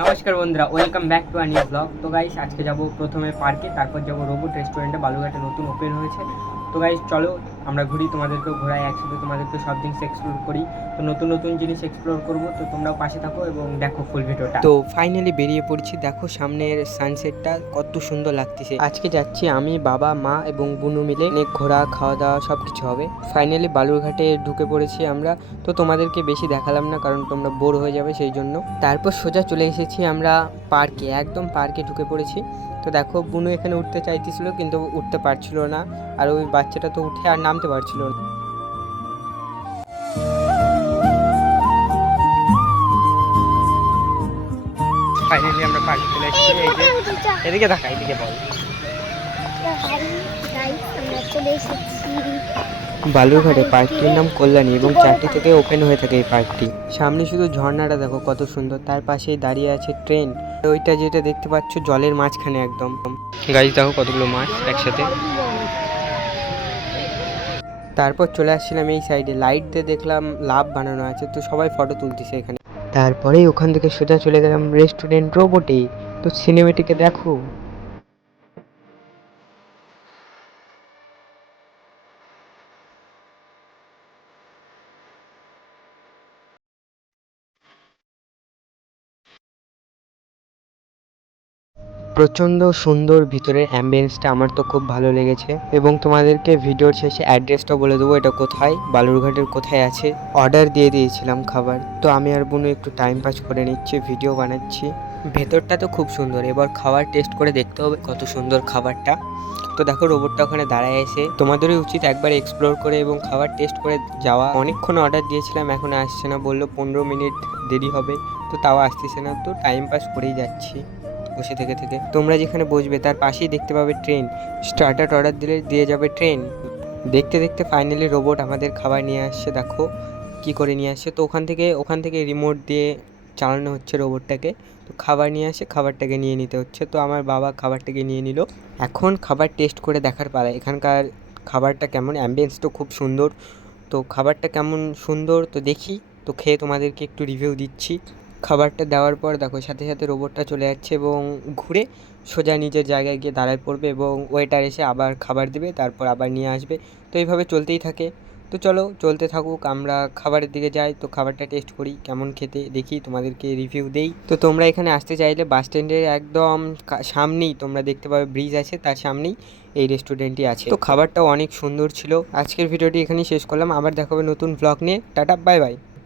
নমস্কার বন্ধুরা welcome back to our new blog তো গাইস আজকে যাব প্রথমে পার্কে তারপর যাব রোবট রেস্টুরেন্টে বালুঘাটে নতুন ওপেন হয়েছে। তো গাইস চলো আমরা ঘুরি, তোমাদেরকেও ঘোরাই, একসাথে তোমাদেরকে সব জিনিস এক্সপ্লোর করি। তো নতুন নতুন জিনিস এক্সপ্লোর করব, তো তোমরাও পাশে থাকো এবং দেখো ফুল ভিডিওটা। তো ফাইনালি বেরিয়ে পড়ছি, দেখো সামনের সানসেটটা কত সুন্দর লাগতেছে। আজকে যাচ্ছি আমি, বাবা, মা এবং বুনু মিলে। অনেক ঘোরা খাওয়া দাওয়া সব কিছু হবে। ফাইনালি বালুরঘাটে ঢুকে পড়েছি আমরা। তো তোমাদেরকে বেশি দেখালাম না, কারণ তোমরা বোর হয়ে যাবে সেই জন্য। তারপর সোজা চলে এসেছি আমরা পার্কে একদম পার্কে ঢুকে পড়েছি। তো দেখো, বুনু এখানে উঠতে চাইতেছিল কিন্তু উঠতে পারছিল না। আর ওই বাচ্চাটা তো উঠে আর নামতে পারছিল না। ফাইনালি আমরা পার্কে চলে এসেছি। এদিকে দেখা, এদিকে বল। বালুরঘাটে পার্কটির নাম কল্যাণী এবং চারটি থেকে ওপেন হয়ে থাকে এই পার্কটি। সামনে শুধু ঝর্ণাটা দেখো, কত সুন্দর। তার পাশেই দাঁড়িয়ে আছে ট্রেন। ওইটা যেটা দেখতে পাচ্ছ, জলের মাঝখানে একদম। গাছ দেখো কতগুলো মাছ একসাথে। তারপর চলে আসছিলাম এই সাইডে। লাইট দিয়ে দেখলাম লাভ বানানো আছে, তো সবাই ফটো তুলতেছে এখানে। তারপরেই ওখান থেকে সোজা চলে গেলাম রেস্টুরেন্ট রোবটে। তো সিনেমেটিকে দেখো। প্রচণ্ড সুন্দর ভিতরের অ্যাম্বিয়েন্সটা আমার তো খুব ভালো লেগেছে। এবং তোমাদেরকে ভিডিওর শেষে অ্যাড্রেসটা বলে দেবো, এটা কোথায়? বালুরঘাটের কোথায় আছে? অর্ডার দিয়ে দিয়েছিলাম খাবার। তো আমি আর বোনও একটু টাইম পাস করে নিচ্ছি ভিডিও বানাচ্ছি। ভেতরটা তো খুব সুন্দর, এবার খাবার টেস্ট করে দেখতে হবে কত সুন্দর খাবারটা। তো দেখো রোবটটা ওখানে দাঁড়ায় এসে তোমাদেরই উচিত একবার এক্সপ্লোর করে এবং খাবার টেস্ট করে যাওয়া। অনেকক্ষণ অর্ডার দিয়েছিলাম, এখন আসছে না, বলল পনেরো মিনিট দেরি হবে। তো তাও আসতেছে না, তো টাইম পাস করেই যাচ্ছি। বসে থেকে থেকে। তোমরা যেখানে বসবে, তার পাশেই দেখতে পাবে ট্রেন স্টার্টার অর্ডার দিলে, দিয়ে যাবে ট্রেন দেখতে দেখতে ফাইনালি রোবট আমাদের খাবার নিয়ে আসছে, দেখো কি করে নিয়ে আসছে। তো ওখান থেকে ওখান থেকে রিমোট দিয়ে চালানো হচ্ছে রোবটটাকে তো খাবার নিয়ে আসে, খাবারটাকে নিয়ে নিতে হচ্ছে। তো আমার বাবা খাবারটাকে নিয়ে নিল। এখন খাবার টেস্ট করে দেখার পালা। এখানকার খাবারটা কেমন? অ্যাম্বিয়েন্স তো খুব সুন্দর। তো খাবারটা কেমন সুন্দর, তো দেখি। তো খেয়ে তোমাদেরকে একটু রিভিউ দিচ্ছি। খাবারটা দেওয়ার পর দেখো সাথে সাথে রোবটটা চলে যাচ্ছে এবং ঘুরে সোজা নিজের জায়গায় গিয়ে দাঁড়ায় পড়বে এবং ওয়েটার এসে আবার খাবার দেবে, তারপর আবার নিয়ে আসবে। তো এইভাবে চলতেই থাকে। তো চলো, চলতে থাকুক, আমরা খাবারের দিকে যাই। তো খাবারটা টেস্ট করি, কেমন খেতে, দেখি তোমাদেরকে রিভিউ দেই। তো তোমরা এখানে আসতে চাইলে বাস স্ট্যান্ডের একদম সামনেই তোমরা দেখতে পাবে ব্রিজ আছে, তার সামনেই এই রেস্টুরেন্টটি আছে। তো খাবারটাও অনেক সুন্দর ছিল। আজকের ভিডিওটি এখানেই শেষ করলাম। আবার দেখাবে নতুন ব্লগ নিয়ে। Tata bye bye